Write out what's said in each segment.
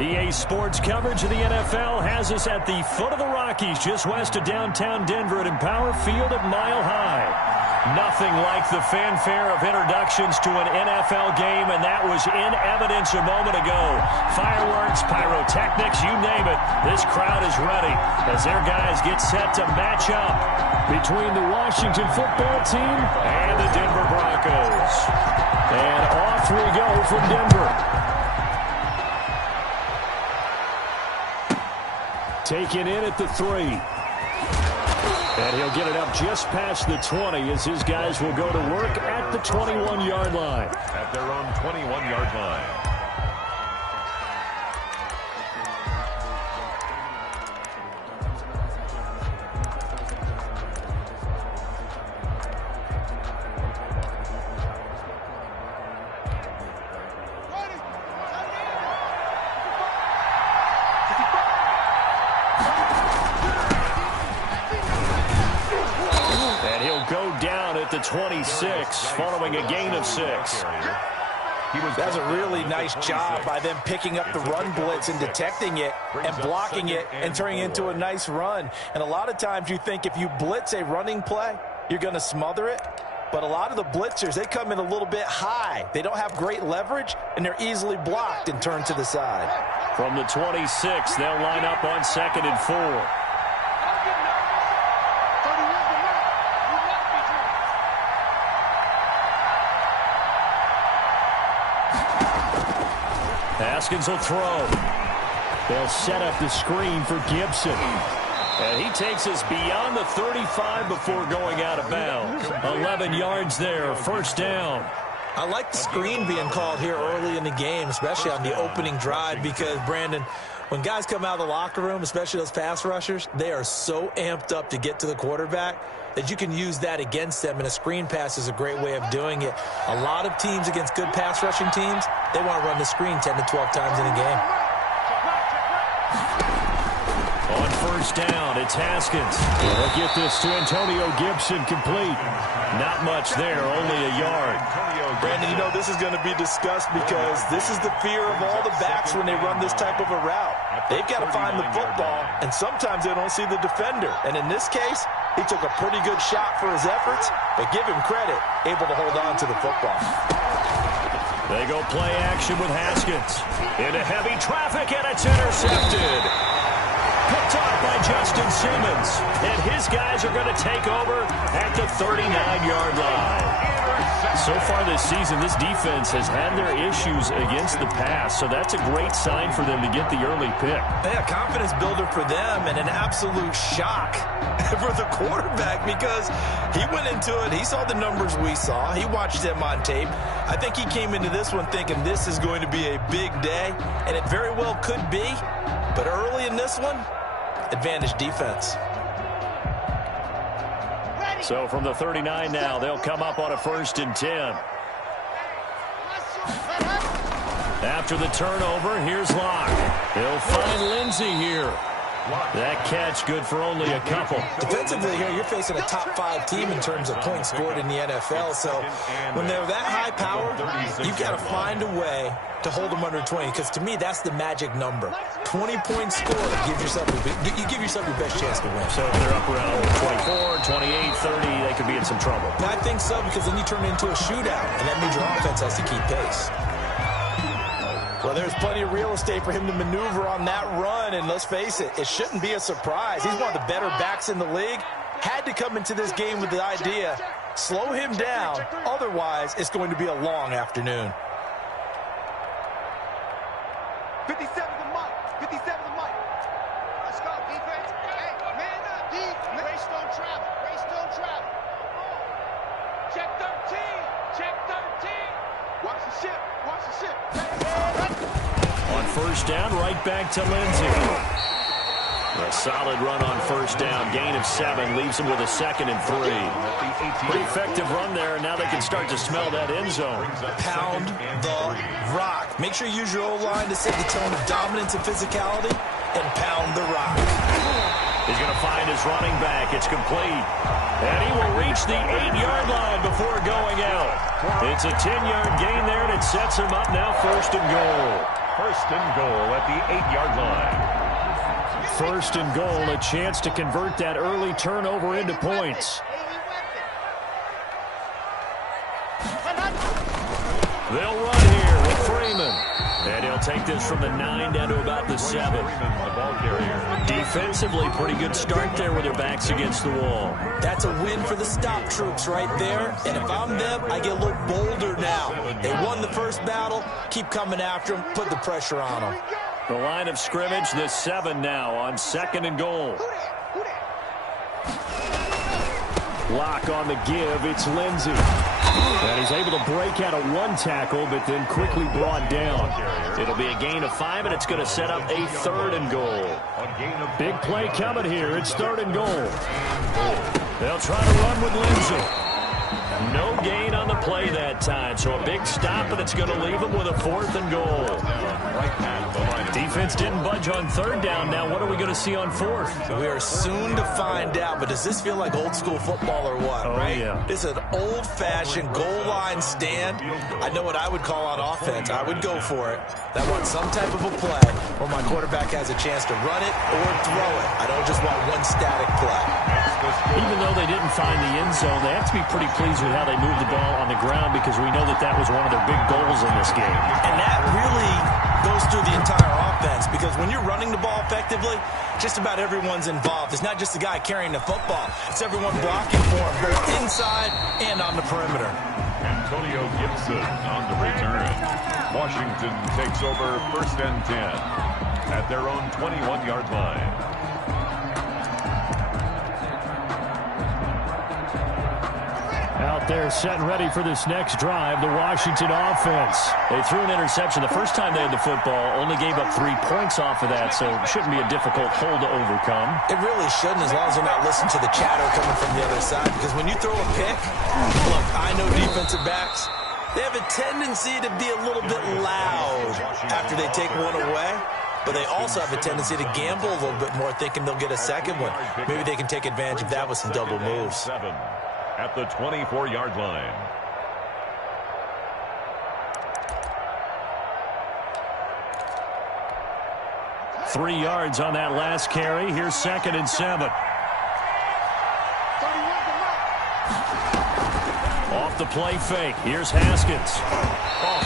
EA Sports coverage of the NFL has us at the foot of the Rockies, just west of downtown Denver at Empower Field at Mile High. Nothing like the fanfare of introductions to an NFL game, and that was in evidence a moment ago. Fireworks, pyrotechnics, you name it. This crowd is ready as their guys get set to match up between the Washington football team and the Denver Broncos. And off we go from Denver. Taken in at the 3. And he'll get it up just past the 20 as his guys will go to work at the 21-yard line. At their own 21-yard line. The 26 following a gain of 6. That's a really nice job by them picking up the run blitz and detecting it and blocking it and turning it into a nice run. And a lot of times you think if you blitz a running play, you're going to smother it. But a lot of the blitzers, they come in a little bit high. They don't have great leverage, and they're easily blocked and turned to the side. From the 26, they'll line up on 2nd and 4. Haskins will throw. They'll set up the screen for Gibson. And he takes us beyond the 35 before going out of bounds. 11 yards there, first down. I like the screen being called here early in the game, especially on the opening drive, because, Brandon, when guys come out of the locker room, especially those pass rushers, they are so amped up to get to the quarterback that you can use that against them, and a screen pass is a great way of doing it. A lot of teams against good pass rushing teams, they want to run the screen 10 to 12 times in a game. On first down, it's Haskins. They'll get this to Antonio Gibson complete. Not much there, only a yard. Brandon, you know this is going to be discussed because this is the fear of all the backs when they run this type of a route. They've got to find the football, and sometimes they don't see the defender. And in this case, he took a pretty good shot for his efforts, but give him credit, able to hold on to the football. They go play action with Haskins. Into heavy traffic, and it's intercepted. Picked off by Justin Simmons. And his guys are going to take over at the 39-yard line. So far this season, this defense has had their issues against the pass, so that's a great sign for them to get the early pick. Yeah, confidence builder for them and an absolute shock for the quarterback because he went into it. He saw the numbers we saw. He watched them on tape. I think he came into this one thinking this is going to be a big day, and it very well could be. But early in this one, advantage defense. So from the 39 now, they'll come up on a 1st and 10. After the turnover, here's Locke. He'll find Lindsey here. That catch good for only a couple. Defensively here, you're facing a top-5 team in terms of points scored in the NFL. So when they're that high power, you've got to find a way to hold them under 20, because to me, that's the magic number. 20 points scored, you give yourself your best chance to win. So if they're up around 24, 28, 30, they could be in some trouble. I think so, because then you turn it into a shootout, and that means your offense has to keep pace. Well, there's plenty of real estate for him to maneuver on that run, and let's face it, it shouldn't be a surprise. He's one of the better backs in the league. Had to come into this game with the idea, slow him down, otherwise it's going to be a long afternoon. 57 to Mike. 57 to Mike. Let's go, defense. Hey, man up, D. Race don't travel. Race don't travel. Check 13. Check 13. Watch the ship. Watch the ship. On first down, right back to Lindsey. A solid run on first down. Gain of 7 leaves him with a 2nd and 3. Pretty effective run there, and now they can start to smell that end zone. Pound the rock. Make sure you use your O-line to set the tone of dominance and physicality, and pound the rock. He's going to find his running back. It's complete. And he will reach the 8-yard line before going out. It's a 10-yard gain there, and it sets him up now 1st and goal. First and goal at the 8-yard line. First and goal, a chance to convert that early turnover into points. They'll run here with Freeman. And he'll take this from the 9 down to about the 7. The ball carrier. Defensively, pretty good start there with their backs against the wall. That's a win for the stop troops right there. And if I'm them, I get a little bolder now. They won the first battle. Keep coming after them. Put the pressure on them. The line of scrimmage, the 7 now on 2nd and goal. Lock on the give. It's Lindsey. And he's able to break out of one tackle, but then quickly brought down. It'll be a gain of 5, and it's going to set up a 3rd and goal. Big play coming here. It's 3rd and goal. They'll try to run with Lindsey. No gain on the play that time, so a big stop, and it's going to leave them with a 4th and goal. Defense didn't budge on 3rd down. Now what are we going to see on 4th? We are soon to find out, but does this feel like old school football or what, right? Yeah. This is an old-fashioned goal line stand. I know what I would call on offense. I would go for it. I want some type of a play where my quarterback has a chance to run it or throw it. I don't just want one static play. Even though they didn't find the end zone, they have to be pretty pleased with how they moved the ball on the ground, because we know that that was one of their big goals in this game. And that really goes through the entire offense, because when you're running the ball effectively, just about everyone's involved. It's not just the guy carrying the football. It's everyone blocking for him, both inside and on the perimeter. Antonio Gibson on the return. Washington takes over 1st and 10 at their own 21-yard line. Out there set and ready for this next drive, the Washington offense. They threw an interception the first time they had the football, only gave up 3 points off of that, so it shouldn't be a difficult hole to overcome. It really shouldn't, as long as you're not listening to the chatter coming from the other side, because when you throw a pick, look, I know defensive backs, they have a tendency to be a little bit loud after they take one away. But they also have a tendency to gamble a little bit more, thinking they'll get a second one. Maybe they can take advantage of that with some double moves. At the 24-yard line. Three yards on that last carry. Here's 2nd and 7. Off the play fake. Here's Haskins.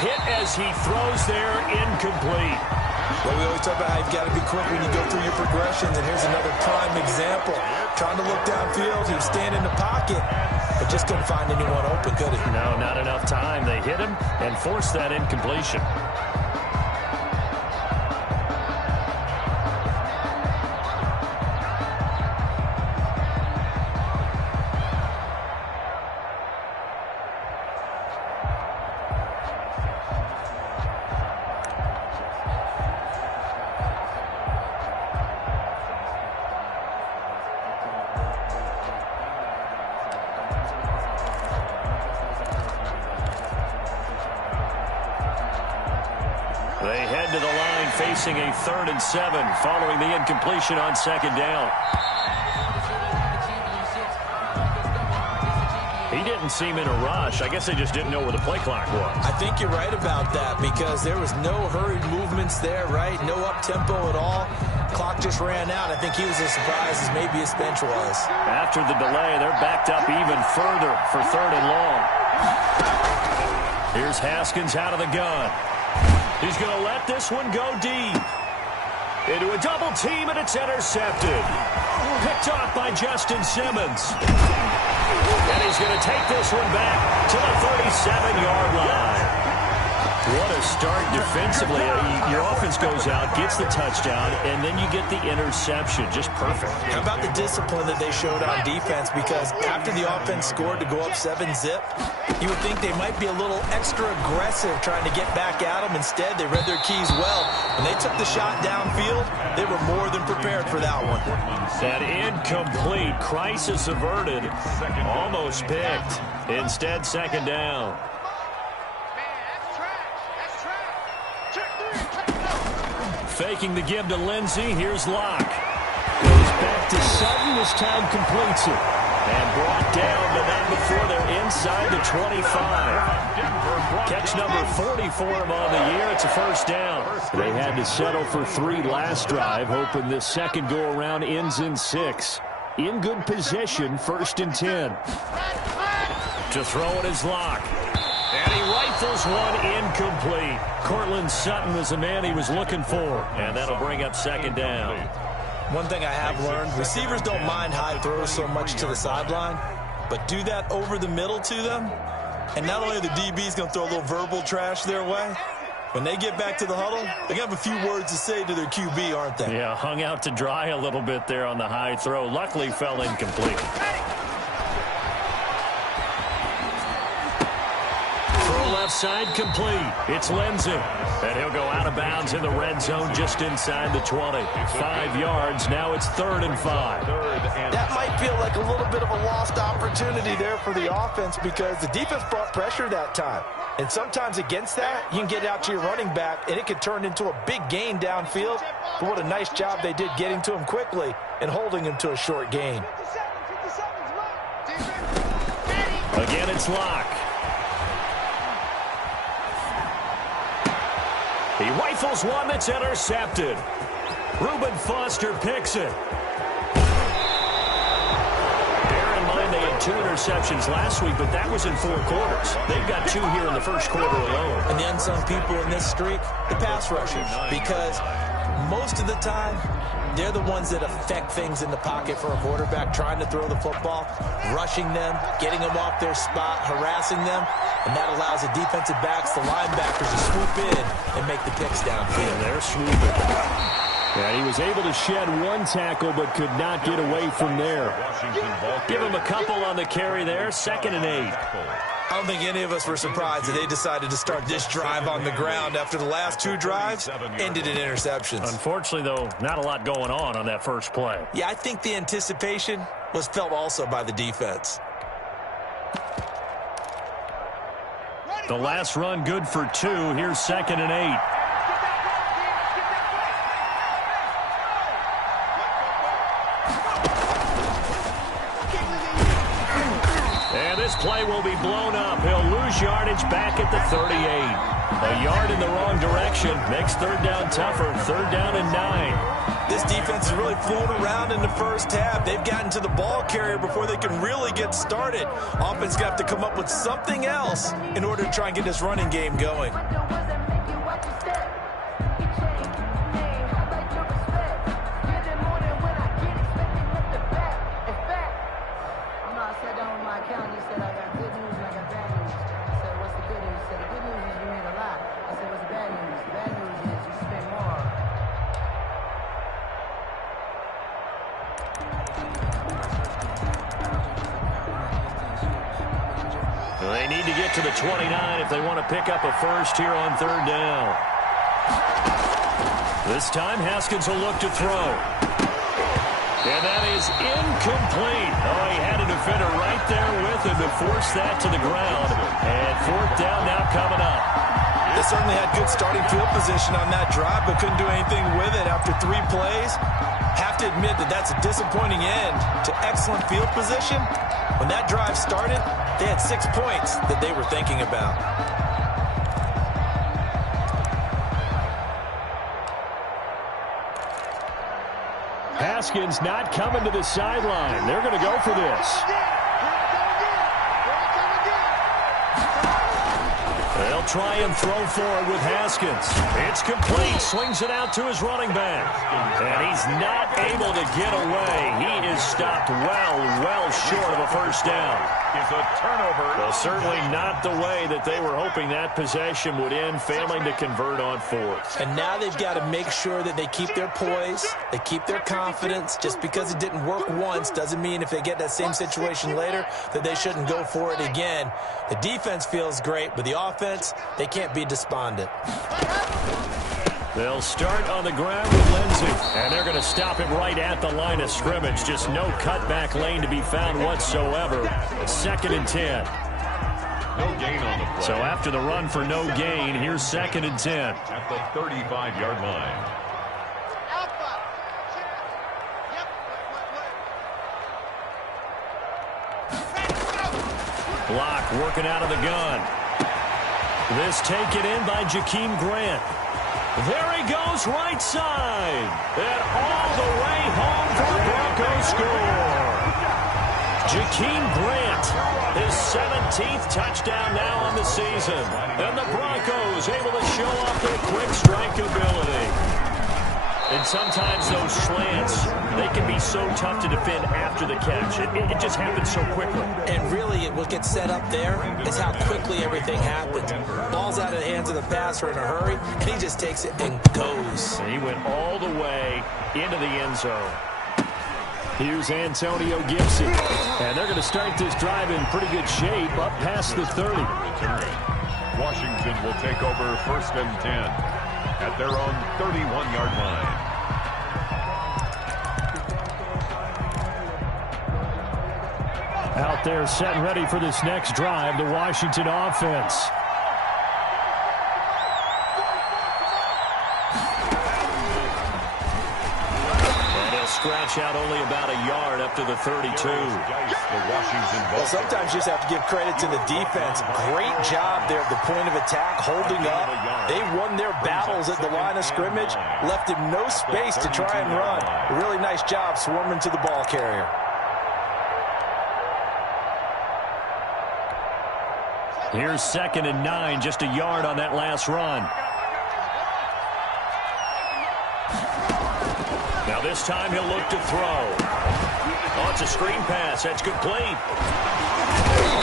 Hit as he throws there, incomplete. Well, we always talk about how you've got to be quick when you go through your progressions, and here's another prime example. Trying to look downfield, he was standing in the pocket, but just couldn't find anyone open, could he? No, not enough time. They hit him and forced that incompletion. They head to the line facing a 3rd and 7 following the incompletion on 2nd down. He didn't seem in a rush. I guess they just didn't know where the play clock was. I think you're right about that, because there was no hurried movements there, right? No up-tempo at all. Clock just ran out. I think he was as surprised as maybe his bench was. After the delay, they're backed up even further for 3rd and long. Here's Haskins out of the gun. He's going to let this one go deep. Into a double team, and it's intercepted. Picked off by Justin Simmons. And he's going to take this one back to the 37-yard line. What a start defensively. Your offense goes out, gets the touchdown, and then you get the interception. Just perfect. How about the discipline that they showed on defense? Because after the offense scored to go up 7-zip, you would think they might be a little extra aggressive trying to get back at them. Instead, they read their keys well. When they took the shot downfield, they were more than prepared for that one. That incomplete, crisis averted, almost picked. Instead, 2nd down. Faking the give to Lindsey. Here's Locke. Goes back to Sutton. This time completes it. And brought down, but not before they're inside the 25. Catch number 40 for him on the year. It's a first down. They had to settle for 3 last drive, hoping this second go-around ends in 6. In good position, 1st and 10. To throw it is Locke. And he rifles one incomplete. Cortland Sutton was the man he was looking for. And that'll bring up 2nd down. One thing I have learned, receivers don't mind high throws so much to the sideline, but do that over the middle to them, and not only are the DBs going to throw a little verbal trash their way, when they get back to the huddle, they're going to have a few words to say to their QB, aren't they? Yeah, hung out to dry a little bit there on the high throw. Luckily fell incomplete. Left side complete. It's Lindsey. And he'll go out of bounds in the red zone just inside the 20. 5 yards. Now it's 3rd and 5. That might feel like a little bit of a lost opportunity there for the offense because the defense brought pressure that time. And sometimes against that, you can get out to your running back, and it can turn into a big gain downfield. But what a nice job they did getting to him quickly and holding him to a short gain. Again, it's Locke. He rifles one that's intercepted. Reuben Foster picks it. Bear in mind they had 2 interceptions last week, but that was in 4 quarters. They've got 2 here in the first quarter alone. And the unsung people in this streak, the pass rushers, because most of the time, they're the ones that affect things in the pocket for a quarterback, trying to throw the football, rushing them, getting them off their spot, harassing them, and that allows the defensive backs, the linebackers, to swoop in and make the picks downfield. And they're swooping. Yeah, he was able to shed 1 tackle but could not get away from there. Give him a couple on the carry there, 2nd and 8. I don't think any of us were surprised that they decided to start this drive on the ground after the last 2 drives ended in interceptions. Unfortunately, though, not a lot going on that first play. Yeah, I think the anticipation was felt also by the defense. The last run good for 2. Here's 2nd and 8. This play will be blown up. He'll lose yardage back at the 38. A yard in the wrong direction makes 3rd down tougher. 3rd down and 9. This defense has really flown around in the first half. They've gotten to the ball carrier before they can really get started. Offense got to come up with something else in order to try and get this running game going. They need to get to the 29 if they want to pick up a first here on 3rd down. This time, Haskins will look to throw. And that is incomplete. Oh, he had a defender right there with him to force that to the ground. And 4th down now coming up. They certainly had good starting field position on that drive, but couldn't do anything with it after 3 plays. Have to admit that that's a disappointing end to excellent field position. When that drive started, they had 6 points that they were thinking about. Haskins not coming to the sideline. They're going to go for this. They'll try and throw forward with Haskins. It's complete. Swings it out to his running back. And he's not able to get away. He is stopped well short of a first down. Is a turnover. Well, certainly not the way that they were hoping that possession would end, failing to convert on 4th. And now they've got to make sure that they keep their poise, they keep their confidence. Just because it didn't work once doesn't mean if they get that same situation later that they shouldn't go for it again. The defense feels great, but the offense, they can't be despondent. They'll start on the ground with Lindsey, and they're going to stop him right at the line of scrimmage. Just no cutback lane to be found whatsoever. 2nd and 10. No gain on the play. So after the run for no gain, here's 2nd and 10. At the 35-yard line. Block working out of the gun. This taken in by Jakeem Grant. There he goes, right side. And all the way home for a Broncos score. Jakeem Grant, his 17th touchdown now on the season. And the Broncos able to show off their quick strike ability. And sometimes those slants, they can be so tough to defend after the catch. It just happens so quickly. And really, what gets set up there is how quickly everything happens. Ball's out of the hands of the passer in a hurry, and he just takes it and goes. And he went all the way into the end zone. Here's Antonio Gibson. And they're going to start this drive in pretty good shape, up past the 30. Washington will take over 1st and 10. At their own 31-yard line. Out there set and ready for this next drive, the Washington offense. And he'll scratch out only about a yard up to the 32. Well, sometimes you just have to give credit to the defense. Great job there at the point of attack, holding up. They won their battles at the line of scrimmage, left him no space to try and run. A really nice job swarming to the ball carrier. Here's 2nd and 9, just a yard on that last run. Now this time he'll look to throw. Oh, it's a screen pass. That's complete.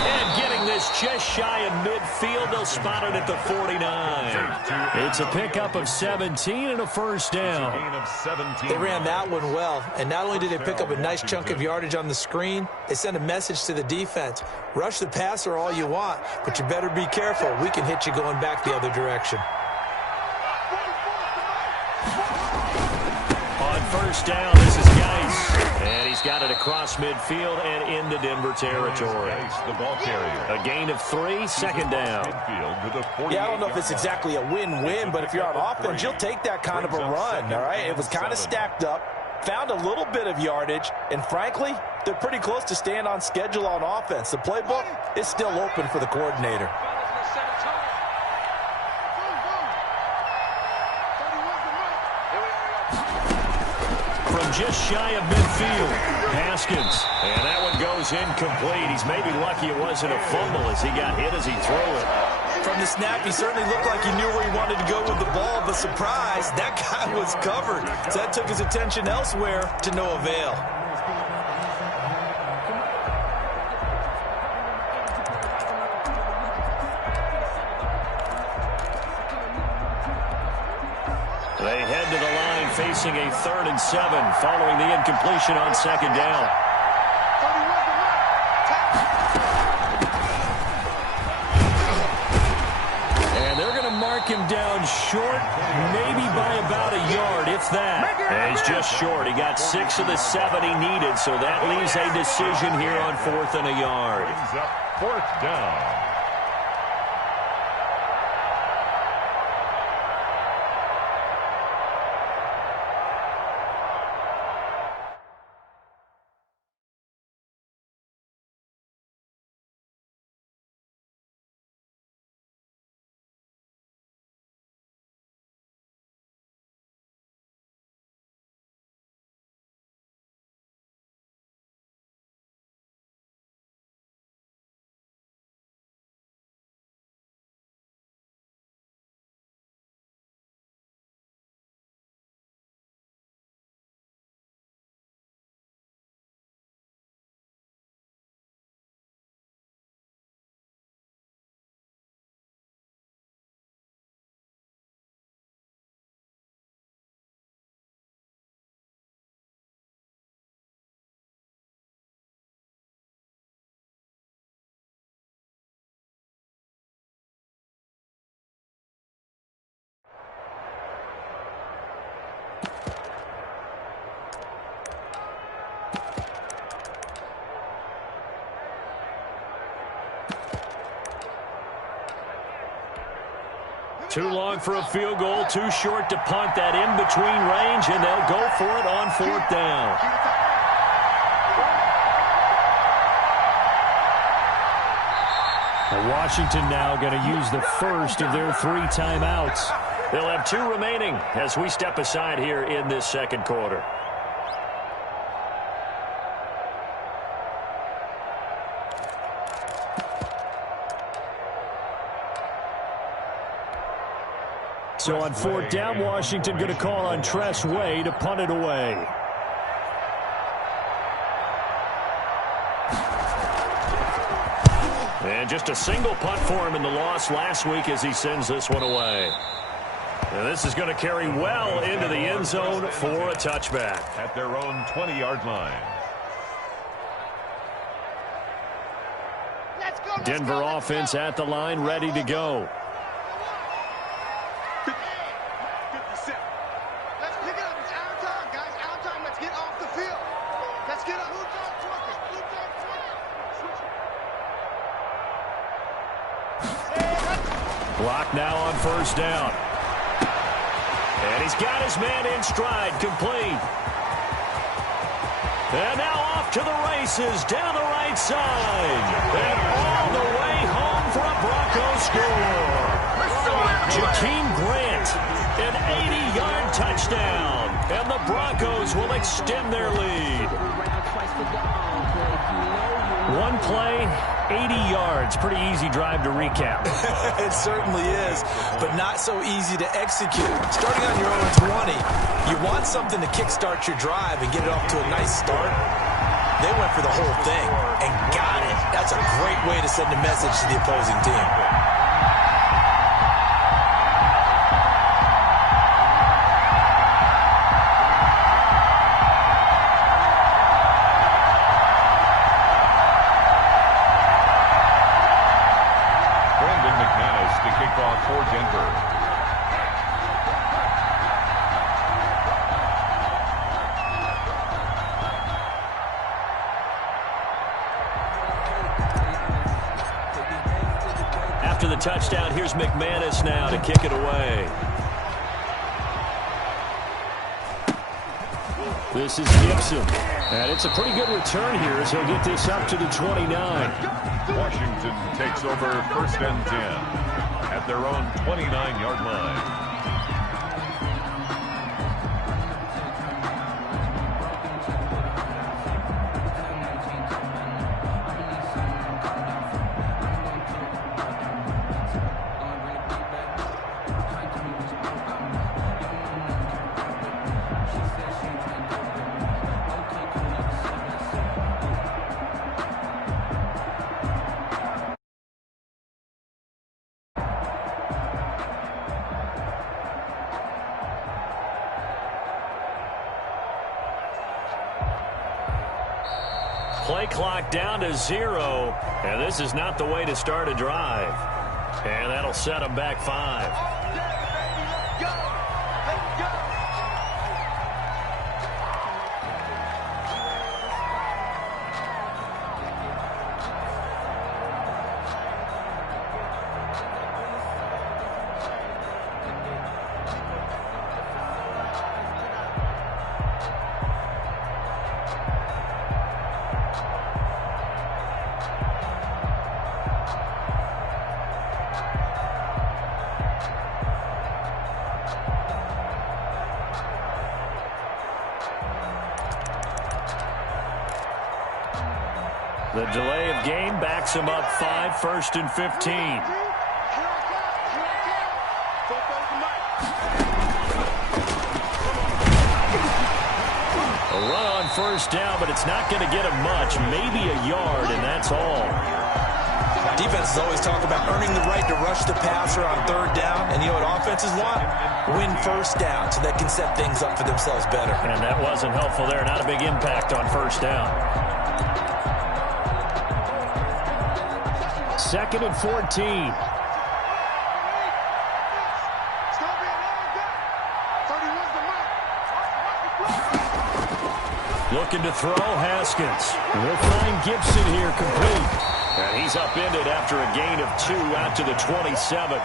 And getting this just shy of midfield. They'll spot it at the 49. It's a pickup of 17 and a first down. They ran that one well. And not only did they pick up a nice chunk of yardage on the screen, they sent a message to the defense. Rush the passer all you want, but you better be careful. We can hit you going back the other direction. On first down, this is Geis. And he's got it across midfield and into Denver territory. The ball carrier. A gain of 3, 2nd down. Yeah, I don't know if it's exactly a win-win, but if you're on offense, you'll take that kind of a run, all right? It was kind of stacked up, found a little bit of yardage, and frankly, they're pretty close to staying on schedule on offense. The playbook is still open for the coordinator. From just shy of midfield, Haskins. And that one goes incomplete. He's maybe lucky it wasn't a fumble as he got hit as he threw it. From the snap, he certainly looked like he knew where he wanted to go with the ball, but surprise, that guy was covered. So that took his attention elsewhere to no avail. They head to the line facing a 3rd and 7 following the incompletion on 2nd down. And they're going to mark him down short, maybe by about a yard, if that. And he's just short. He got 6 of the 7 he needed, so that leaves a decision here on 4th and a yard. 4th down. Too long for a field goal, too short to punt that in between range, and they'll go for it on 4th down. Washington now going to use the first of their 3 timeouts. They'll have 2 remaining as we step aside here in this second quarter. So on 4th down, Washington going to call on Tress Way to punt it away. And just a single punt for him in the loss last week as he sends this one away. And this is going to carry well into the end zone for a touchback. At their own 20-yard line. Denver offense at the line, ready to go. Let's pick it up. It's our time, guys. Our time. Let's get off the field. Let's get up. Block now on 1st down. And he's got his man in stride, complete. And now off to the races, down the right side. And all the way home for a Broncos score. Jakeem Grant, an 80-yard touchdown. And the Broncos will extend their lead. One play, 80 yards. Pretty easy drive to recap. It certainly is, but not so easy to execute. Starting on your own 20, you want something to kickstart your drive and get it off to a nice start. They went for the whole thing and got it. That's a great way to send a message to the opposing team. For Denver. After the touchdown, here's McManus now to kick it away. This is Gibson. And it's a pretty good return here as he'll get this up to the 29. Washington takes over 1st and 10. At their own 29-yard line. Play clock down to 0, and this is not the way to start a drive. And that'll set them back 5. The delay of game backs him up 5, 1st and 15. A run on 1st down, but it's not going to get him much. Maybe a yard, and that's all. Defenses always talk about earning the right to rush the passer on 3rd down. And you know what offenses want? Win 1st down so they can set things up for themselves better. And that wasn't helpful there. Not a big impact on 1st down. 2nd and 14. Looking to throw, Haskins. We'll find Gibson here complete. And he's upended after a gain of 2 out to the 27.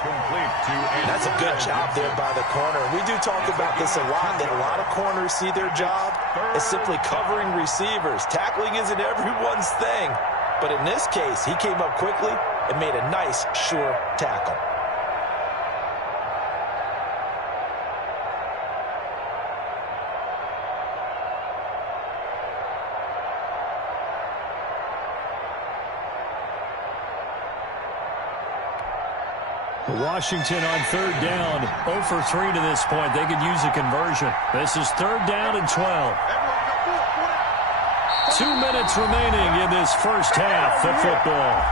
That's a good job there by the corner. We do talk about this a lot, that a lot of corners see their job as simply covering receivers. Tackling isn't everyone's thing. But in this case, he came up quickly and made a nice, sure tackle. Washington on third down, 0 for 3 to this point. They could use a conversion. This is third down and 12. 2 minutes remaining in this first half of football.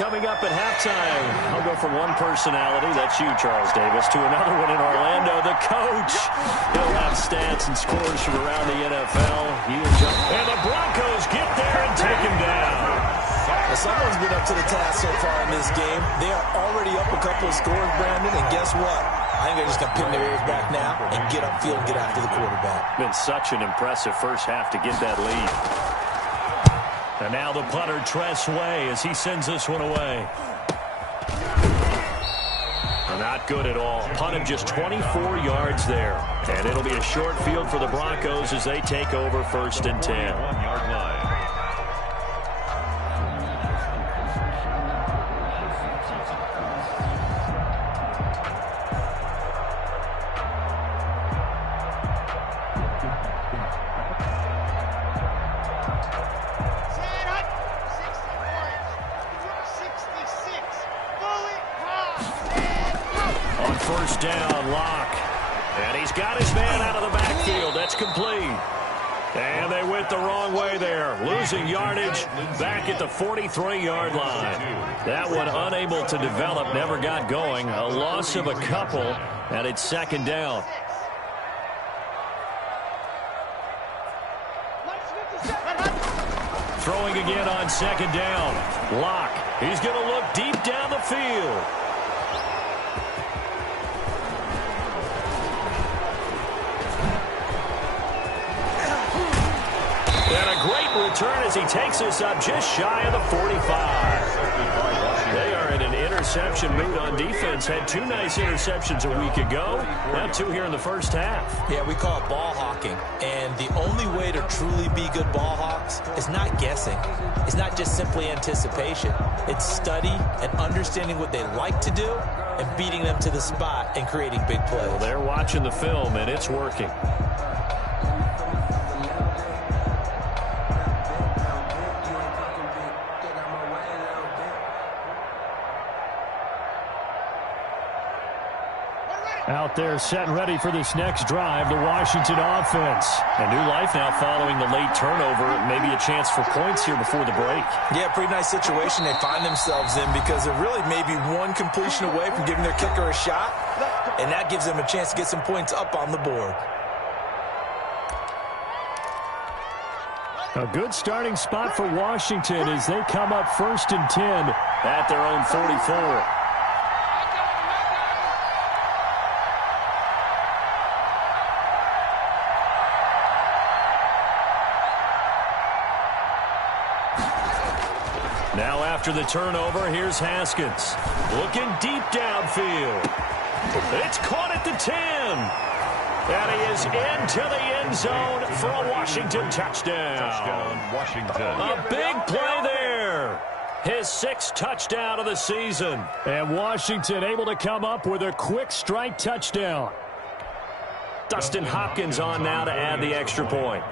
Coming up at halftime, I'll go from one personality, that's you, Charles Davis, to another one in Orlando, the coach. He'll have stats and scores from around the NFL. And the Broncos get there and take him down. Well, someone's been up to the task so far in this game. They are already up a couple of scores, Brandon, and guess what? I think they're just going to pin their ears back now and get upfield and get after the quarterback. Been such an impressive first half to get that lead. And now the punter, Tress Way, as he sends this one away. Not good at all. Punted just 24 yards there. And it'll be a short field for the Broncos as they take over first and 10. 1-yard line. First down, Locke. And he's got his man out of the backfield. That's complete. And they went the wrong way there. Losing yardage back at the 43-yard line. That one unable to develop, never got going. A loss of a couple, and it's second down. Throwing again on second down. Locke. He's going to look deep down the field. Return as he takes us up just shy of the 45. They are in an interception mood on defense. Had 2 nice interceptions a week ago. Now 2 here in the first half. Yeah, we call it ball hawking. And the only way to truly be good ball hawks is not guessing. It's not just simply anticipation. It's study and understanding what they like to do and beating them to the spot and creating big plays. Well, they're watching the film, and it's working. Out there set and ready for this next drive, the Washington offense. A new life now following the late turnover. Maybe a chance for points here before the break. Yeah, pretty nice situation they find themselves in because they're really maybe one completion away from giving their kicker a shot, and that gives them a chance to get some points up on the board. A good starting spot for Washington as they come up first and 10 at their own 44. Now after the turnover, here's Haskins. Looking deep downfield. It's caught at the 10. And he is into the end zone for a Washington touchdown. Touchdown, Washington. A big play there. His 6th touchdown of the season. And Washington able to come up with a quick strike touchdown. Dustin Hopkins on now to add the extra point.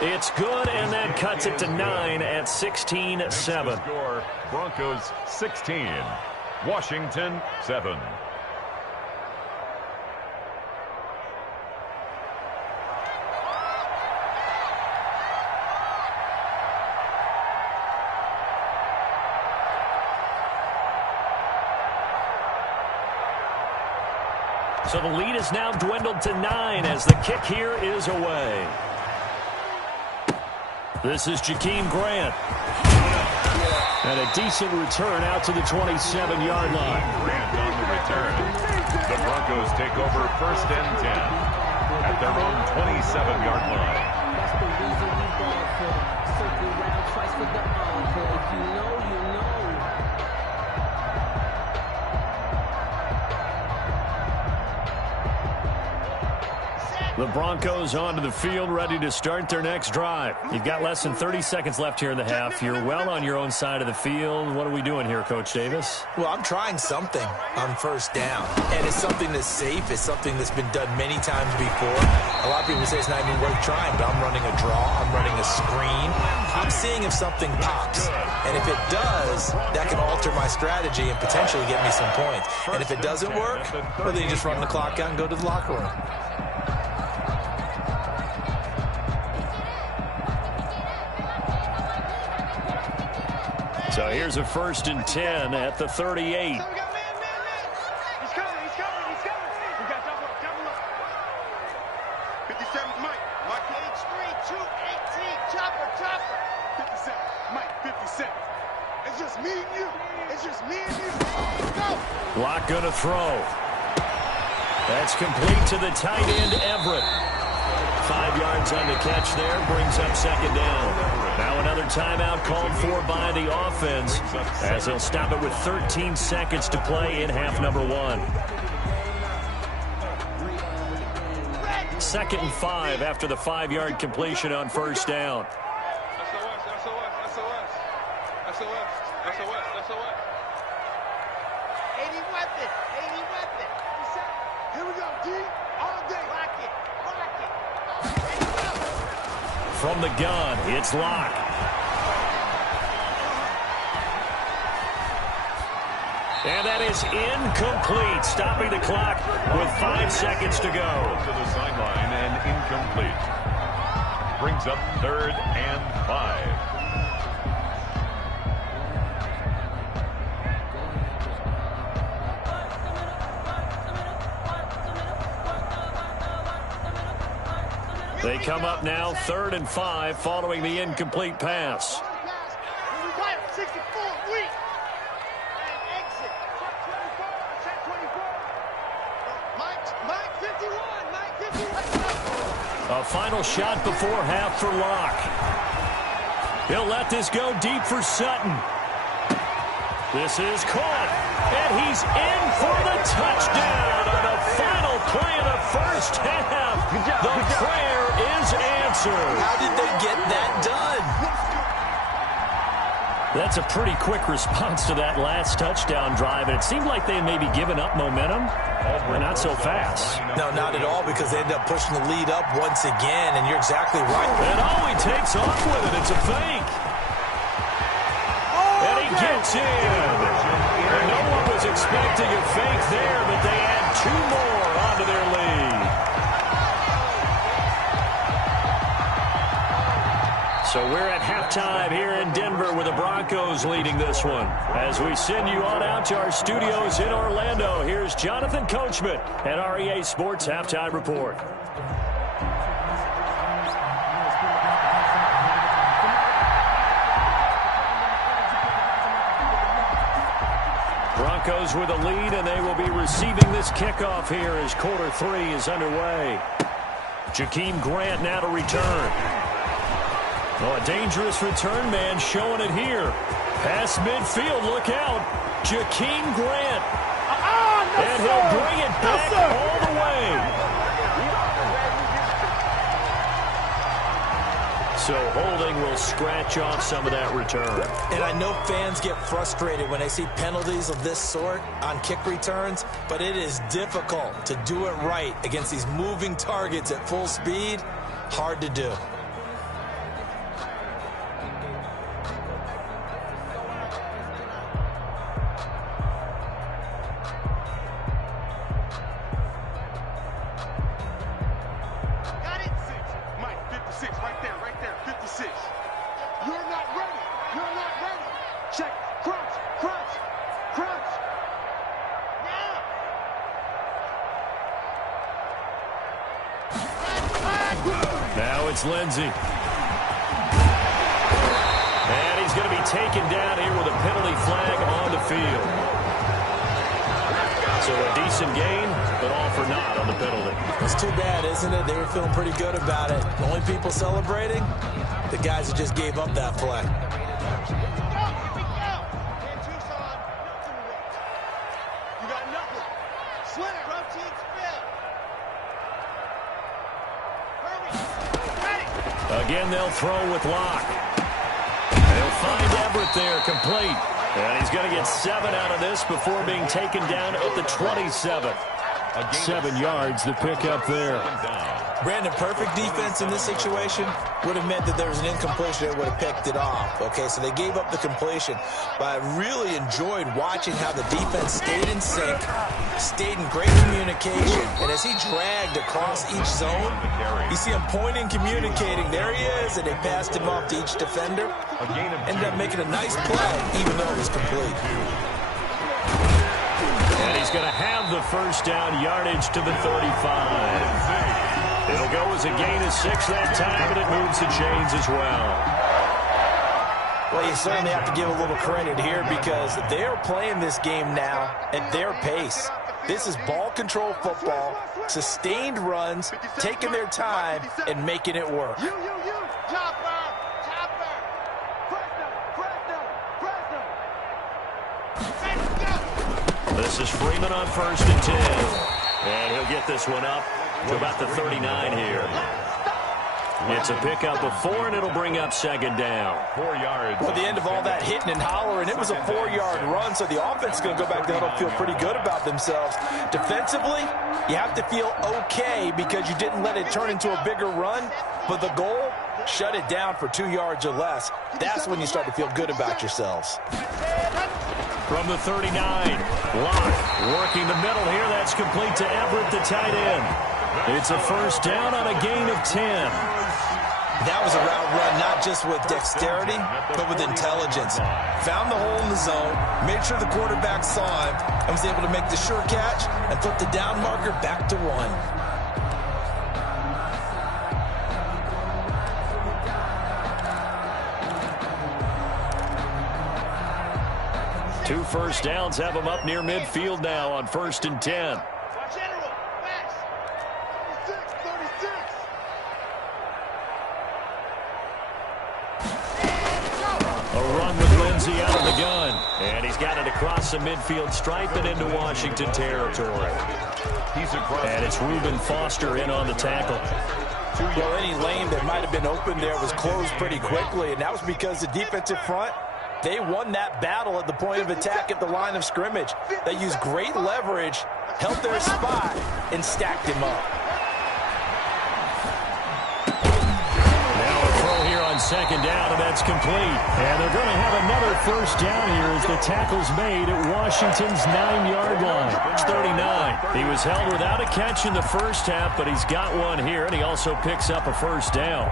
It's good, and that cuts it to 9 at 16-7. Score, Broncos 16, Washington 7. So the lead is now dwindled to 9 as the kick here is away. This is Jakeem Grant. And a decent return out to the 27-yard line. Grant on the return. The Broncos take over first and 10 at their own 27-yard line. That's the reason we ball for them. Circle round twice for the encore. If you know, you know. The Broncos onto the field, ready to start their next drive. You've got less than 30 seconds left here in the half. You're well on your own side of the field. What are we doing here, Coach Davis? Well, I'm trying something on first down, and it's something that's safe. It's something that's been done many times before. A lot of people say it's not even worth trying, but I'm running a draw. I'm running a screen. I'm seeing if something pops, and if it does, that can alter my strategy and potentially get me some points. And if it doesn't work, well, then you just run the clock out and go to the locker room. So here's a 1st and 10 at the 38. He's coming. We got double up. 57, Mike. Mike, H3, 218, chopper. 57, Mike, 57. It's just me and you. Go. Lock gonna throw. That's complete to the tight end, Everett. 5 yards on the catch there, brings up second down. Now another timeout called for by the offense as they'll stop it with 13 seconds to play in half number 1. 2nd and 5 after the 5-yard completion on first down. SOS. 80 weapon. Here we go, D. All day. Lock it. From the gun, it's Locke. And that is incomplete, stopping the clock with 5 seconds to go. To the sideline and incomplete. Brings up 3rd and 5. They come up now 3rd and 5 following the incomplete pass. 64, weak. And exit. Check 24. Mike 51. A final shot before half for Locke. He'll let this go deep for Sutton. This is caught. And he's in for the touchdown on the final play of the first half. The prayer is answered. How did they get that done? That's a pretty quick response to that last touchdown drive, and it seemed like they had maybe given up momentum, but not so fast. No, not at all, because they ended up pushing the lead up once again, and you're exactly right. And he takes off with it. It's a fake. And he gets in. And no one was expecting a fake there, but they add 2 more onto their lead. So we're at halftime here in Denver with the Broncos leading this one. As we send you on out to our studios in Orlando, here's Jonathan Coachman at REA Sports Halftime Report. Broncos with a lead, and they will be receiving this kickoff here as quarter 3 is underway. Jakeem Grant now to return. Oh, a dangerous return man showing it here. Past midfield, look out. Jakeem Grant. And he'll bring it back all the way. So holding will scratch off some of that return. And I know fans get frustrated when they see penalties of this sort on kick returns, but it is difficult to do it right against these moving targets at full speed. Hard to do. Now it's Lindsey. taken down here with a penalty flag on the field. So a decent gain, but all for naught on the penalty. It's too bad, isn't it? They were feeling pretty good about it. The only people celebrating, the guys that just gave up that play. You got nothing. Swing it, rotate, spin. Hurry. Again, they'll throw with Locke. They'll find Everett there, complete. And he's going to get 7 out of this before being taken down at the 27. 7 yards, the pickup there. Brandon, perfect defense in this situation would have meant that there was an incompletion that would have picked it off. Okay, so they gave up the completion. But I really enjoyed watching how the defense stayed in sync, stayed in great communication. And as he dragged across each zone, you see him pointing, communicating. There he is, and they passed him off to each defender. Ended up making a nice play, even though it was complete. And he's going to have the first down, yardage to the 35. It'll go as a gain of 6 that time, and it moves the chains as well. Well, you certainly have to give a little credit here because they're playing this game now at their pace. This is ball control football, sustained runs, taking their time, and making it work. Chopper, chopper. Preston. This is Freeman on 1st and 10. And he'll get this one up to about the 39 here. It's a pickup of 4, and it'll bring up 2nd down. 4 yards. Well, at the end of all that hitting and hollering, it was a 4-yard run, so the offense is going to go back to huddle, feel pretty good about themselves. Defensively, you have to feel okay because you didn't let it turn into a bigger run, but the goal, shut it down for 2 yards or less. That's when you start to feel good about yourselves. From the 39, Locke working the middle here. That's complete to Everett, the tight end. It's a first down on a gain of 10. That was a route run, not just with dexterity, but with intelligence. Found the hole in the zone, made sure the quarterback saw him, and was able to make the sure catch and put the down marker back to 1. 2 first downs have them up near midfield now on 1st and 10. General, Max. 36. A run with Lindsey out of the gun. And he's got it across the midfield stripe and into Washington territory. And it's Reuben Foster in on the tackle. Well, any lane that might have been open there was closed pretty quickly, and that was because the defensive front, they won that battle at the point of attack at the line of scrimmage. They used great leverage, held their spot, and stacked him up. Now a throw here on 2nd down, and that's complete. And they're going to have another first down here as the tackle's made at Washington's 9-yard line. It's 39. He was held without a catch in the first half, but he's got one here, and he also picks up a first down.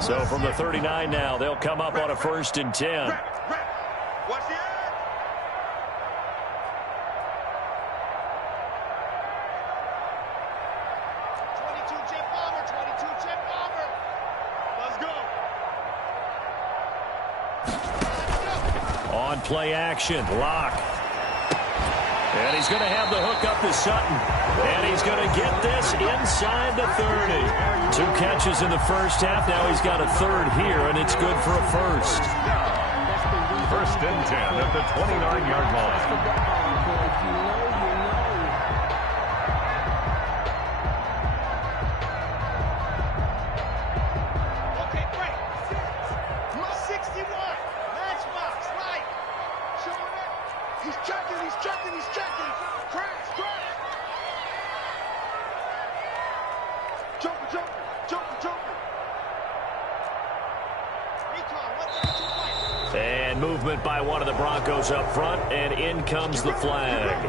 So from the 39 now, they'll come up on a 1st and 10. Watch the end. Let's go. On play action, Locke. And he's going to have the hook up to Sutton. And he's going to get this inside the 30. 2 catches in the first half. Now he's got a 3rd here, and it's good for a first. 1st and 10 at the 29-yard line. Okay, great. 61. Matchbox, right. Showing it. He's checking. Crash. Jumper. Recon, 132 right. And movement by one of the Broncos up front, and in comes the flag.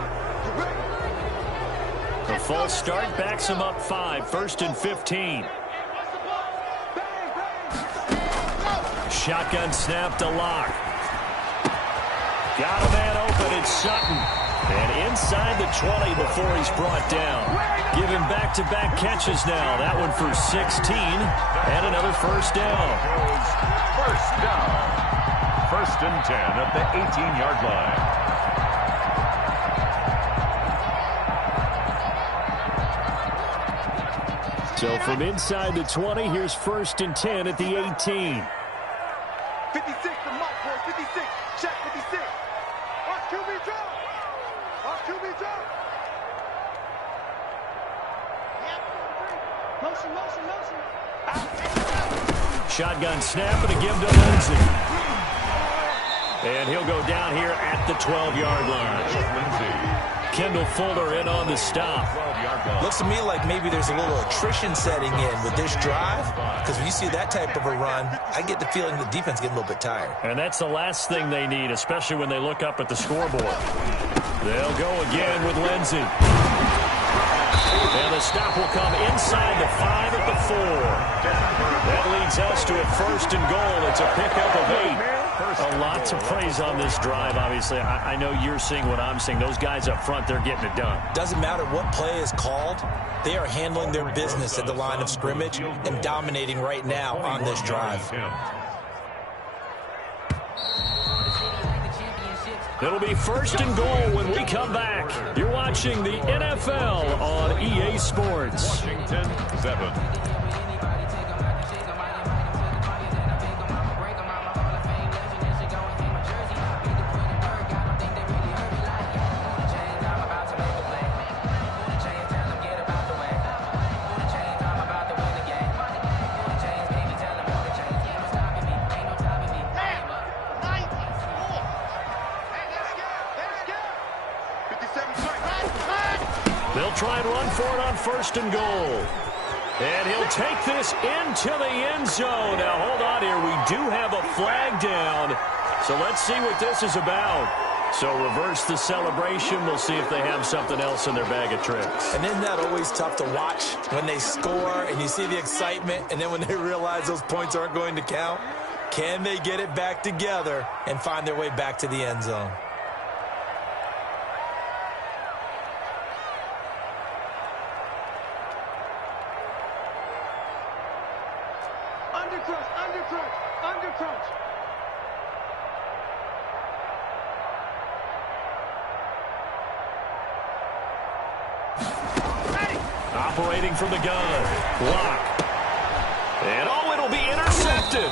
The false start backs him up 5, 1st and 15. shotgun snap to Locke. Got a man open. It's Sutton. And inside the 20 before he's brought down. Giving back-to-back catches now. That one for 16. And another first down. First down. First and 10 at the 18-yard line. So from inside the 20, here's first and 10 at the 18. 56 the mark, boy. 56. Check 56. Watch QB drop. Watch QB drop. Yep. Motion. Shotgun snap and a give to Lindsey. And he'll go down here at the 12-yard line. Kendall Fuller in on the stop. Looks to me like maybe there's a little attrition setting in with this drive, because when you see that type of a run, I get the feeling the defense getting a little bit tired. And that's the last thing they need, especially when they look up at the scoreboard. They'll go again with Lindsey. And the stop will come inside the 5 at the 4. That leads us to a first and goal. It's a pickup of 8. A lot to praise on this drive, obviously. I know you're seeing what I'm seeing. Those guys up front, they're getting it done. Doesn't matter what play is called. They are handling their business at the line of scrimmage and dominating right now on this drive. It'll be first and goal when we come back. You're watching the NFL on EA Sports. Washington 7. They'll try and run for it on first and goal. And he'll take this into the end zone. Now, hold on here. We do have a flag down. So let's see what this is about. So reverse the celebration. We'll see if they have something else in their bag of tricks. And isn't that always tough to watch when they score and you see the excitement, and then when they realize those points aren't going to count? Can they get it back together and find their way back to the end zone? Under crunch. Operating from the gun. Block. And it'll be intercepted.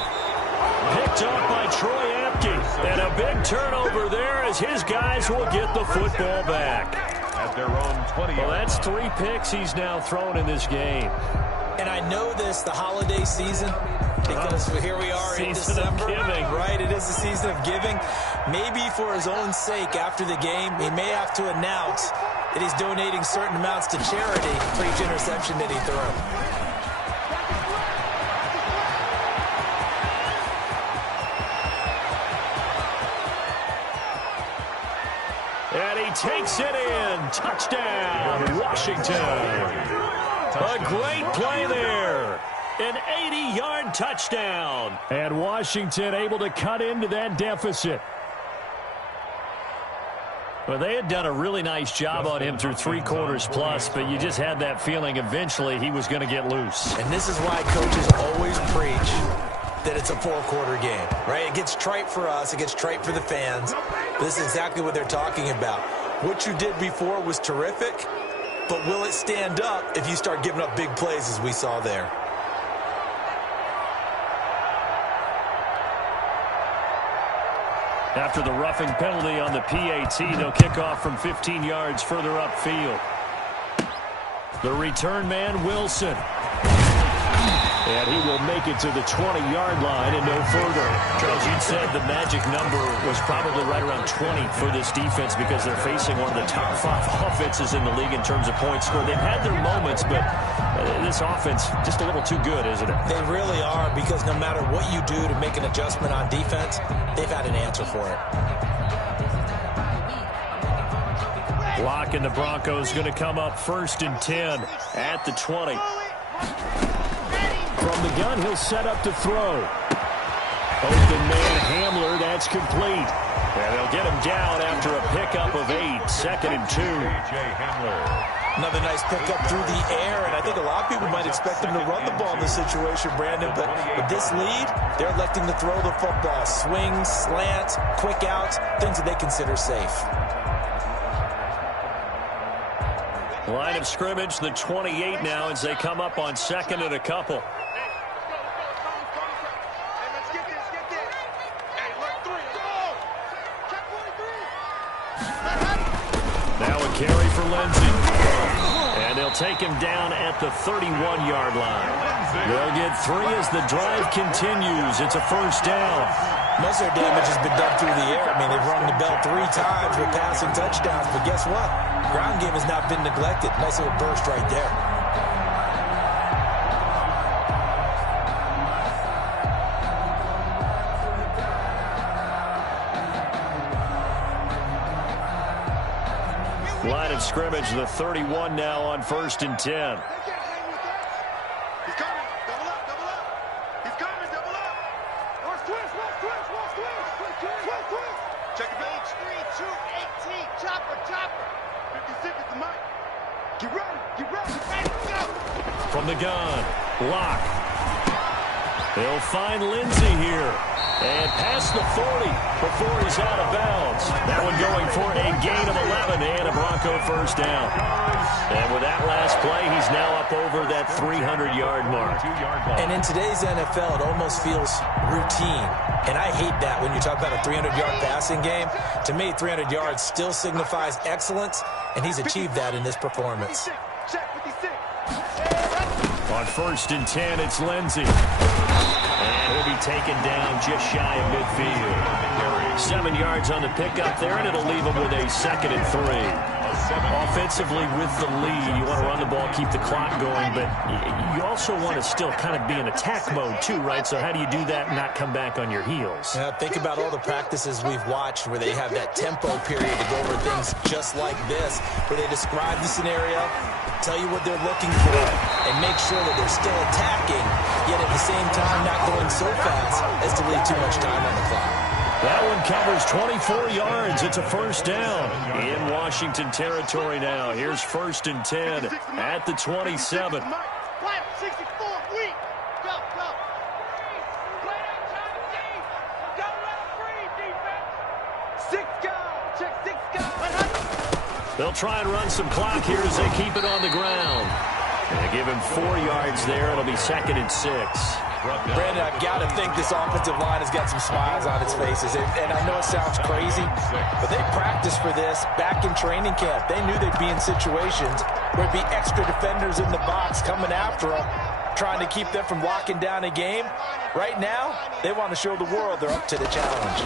Picked up by Troy Apke. And a big turnover there as his guys will get the football back. At their own 20. Well, that's 3 picks he's now thrown in this game. And I know this, the holiday season, because here we are in December, right? It is the season of giving. Maybe for his own sake, after the game, he may have to announce that he's donating certain amounts to charity for each interception that he threw. And he takes it in. Touchdown, Washington. A great play there. An 80-yard touchdown. And Washington able to cut into that deficit. Well, they had done a really nice job on him through 3 quarters plus, but you just had that feeling eventually he was going to get loose. And this is why coaches always preach that it's a 4-quarter game, right? It gets trite for us. It gets trite for the fans. This is exactly what they're talking about. What you did before was terrific, but will it stand up if you start giving up big plays as we saw there? After the roughing penalty on the PAT, they'll kick off from 15 yards further upfield. The return man, Wilson. And he will make it to the 20-yard line and no further. Charles, you said the magic number was probably right around 20 for this defense because they're facing one of the top 5 offenses in the league in terms of points scored. They've had their moments, but this offense just a little too good, isn't it? They really are, because no matter what you do to make an adjustment on defense, they've had an answer for it. Block and the Broncos going to come up first and 10 at the 20. From the gun, he'll set up to throw. Open man Hamler, that's complete. And they'll get him down after a pickup of 8. 2nd and 2. A.J. Hamler. Another nice pickup through the air, and I think a lot of people might expect them to run the ball in this situation, Brandon, but with this lead, they're electing to throw the football. Swings, slants, quick outs, things that they consider safe. Line of scrimmage, the 28 now as they come up on 2nd and a couple. Now a carry for Lindsey. And they'll take him down at the 31-yard line. They'll get 3 as the drive continues. It's a 1st down. Most of their damage has been done through the air. I mean, they've rung the bell 3 times with passing touchdowns, but guess what? Ground game has not been neglected. Nice little burst right there. Line of scrimmage, the 31 now on 1st and 10. He's coming. Double up. He's coming. Double up. Watch twist. Check the page. 3, 2, 18. Chopper. 56 is the mic. Get ready. Ready, go. From the gun, Locke. They'll find Lindsey here. And past the 40 before he's out of bounds. That one going for a gain of 11 and a Bronco 1st down. And with that last play, he's now up over that 300-yard mark. And in today's NFL, it almost feels routine. And I hate that when you talk about a 300-yard passing game. To me, 300 yards still signifies excellence, and he's achieved that in this performance. Check 56. On 1st and 10, it's Lindsey. And he'll be taken down just shy of midfield. 7 yards on the pickup there, and it'll leave him with a 2nd and 3. Offensively with the lead, you want to run the ball, keep the clock going, but you also want to still kind of be in attack mode too, right? So how do you do that and not come back on your heels? Yeah, think about all the practices we've watched where they have that tempo period to go over things just like this, where they describe the scenario, tell you what they're looking for, and make sure that they're still attacking, yet at the same time not going so fast as to leave too much time on the clock. That one covers 24 yards. It's a 1st down in Washington territory now. Here's 1st and 10 at the 27. 64, weak. Go. Play that time, D. Don't let him breathe, defense. 6 guys. Check 6 guys. They'll try and run some clock here as they keep it on the ground. And they give him 4 yards there. It'll be 2nd and 6. Brandon, I've got to think this offensive line has got some smiles on its faces. And I know it sounds crazy, but they practiced for this back in training camp. They knew they'd be in situations where it'd be extra defenders in the box coming after them, trying to keep them from locking down a game. Right now, they want to show the world they're up to the challenge.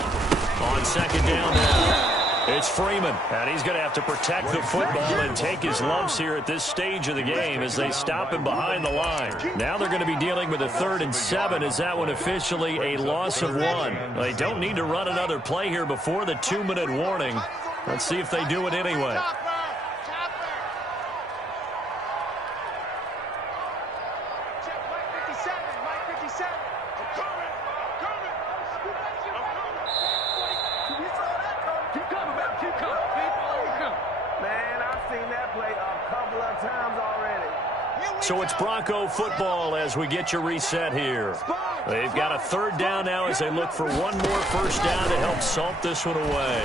On 2nd down now, it's Freeman, and he's going to have to protect the football and take his lumps here at this stage of the game as they stop him behind the line. Now they're going to be dealing with a 3rd and 7. Is that one officially a loss of 1? They don't need to run another play here before the 2-minute warning. Let's see if they do it anyway. So it's Bronco football as we get your reset here. They've got a 3rd down now as they look for one more 1st down to help salt this one away.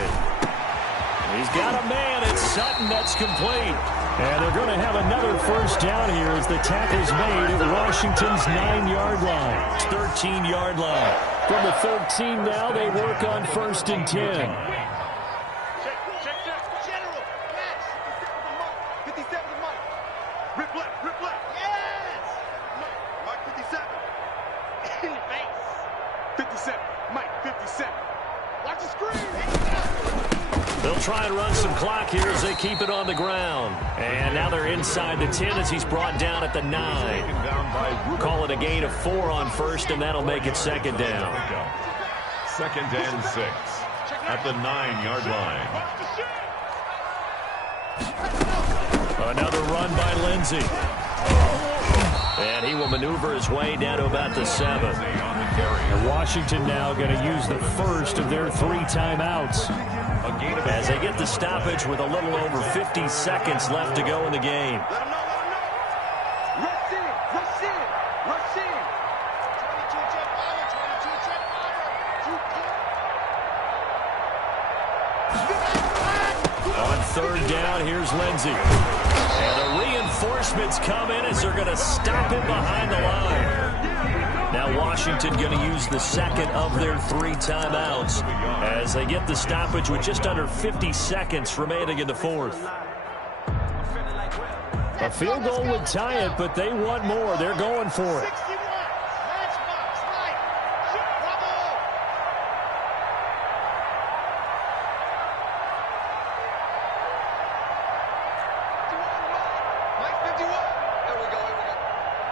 He's got a man. It's Sutton. That's complete. And they're going to have another 1st down here as the tackle's made at Washington's 9-yard line. 13-yard line. From the 13 now, they work on 1st and 10. They'll try and run some clock here as they keep it on the ground. And now they're inside the 10 as he's brought down at the 9. Call it a gain of 4 on 1st, and that'll make it 2nd down. 2nd and 6 at the 9-yard line. Another run by Lindsey. And he will maneuver his way down to about the 7. And Washington now going to use the first of their 3 timeouts as they get the stoppage with a little over 50 seconds left to go in the game. Let him know, let him know. Rush in, rush in, rush in. 22 jet power, 22 jet power. On 3rd down, here's Lindsey. And the reinforcements come in as they're going to stop him behind the line. Now Washington going to use the second of their 3 timeouts as they get the stoppage with just under 50 seconds remaining in the 4th. A field goal would tie it, but they want more. They're going for it. 61, matchbox, right, trouble. Mike 51. There we go,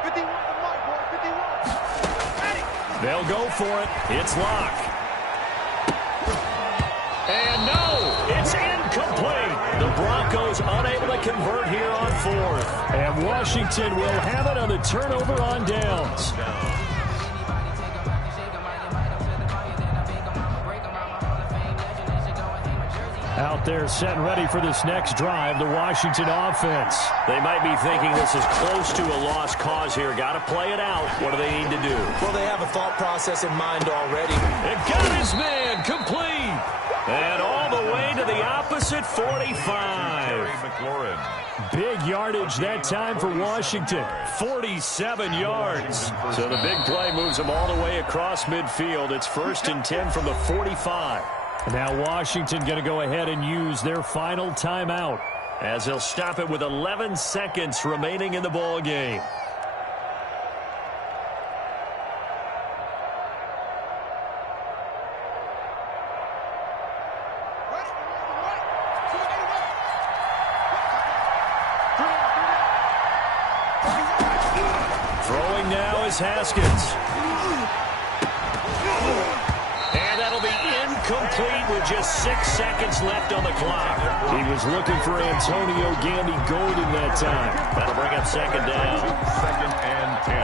51 to Mike, boy, 51. They'll go for it. It's Locke. And no, it's incomplete. The Broncos unable to convert here on 4th. And Washington will have it on the turnover on downs. Out there set and ready for this next drive, the Washington offense. They might be thinking this is close to a lost cause here. Got to play it out. What do they need to do? Well, they have a thought process in mind already. It got his man complete. And all the way to the opposite 45. Big yardage that time for Washington. 47 yards. So the big play moves them all the way across midfield. It's 1st and 10 from the 45. Now Washington going to go ahead and use their final timeout as they'll stop it with 11 seconds remaining in the ball game. Throwing now is Haskins. Complete with just 6 seconds left on the clock. He was looking for Antonio Gandy Golden that time. That'll bring up 2nd down. 2nd and 10.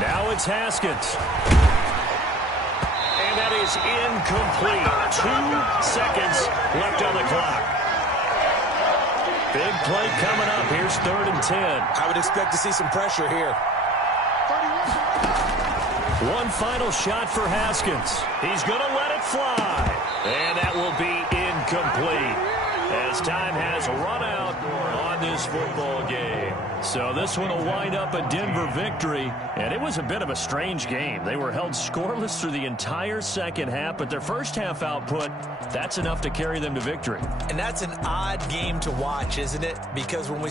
Now it's Haskins. And that is incomplete. 2 seconds left on the clock. Big play coming up. Here's 3rd and 10. I would expect to see some pressure here. 1 final shot for Haskins. He's going to let it fly. And that will be incomplete as time has run out on this football game. So this one will wind up a Denver victory. And it was a bit of a strange game. They were held scoreless through the entire second half, but their first half output, that's enough to carry them to victory. And that's an odd game to watch, isn't it? Because when we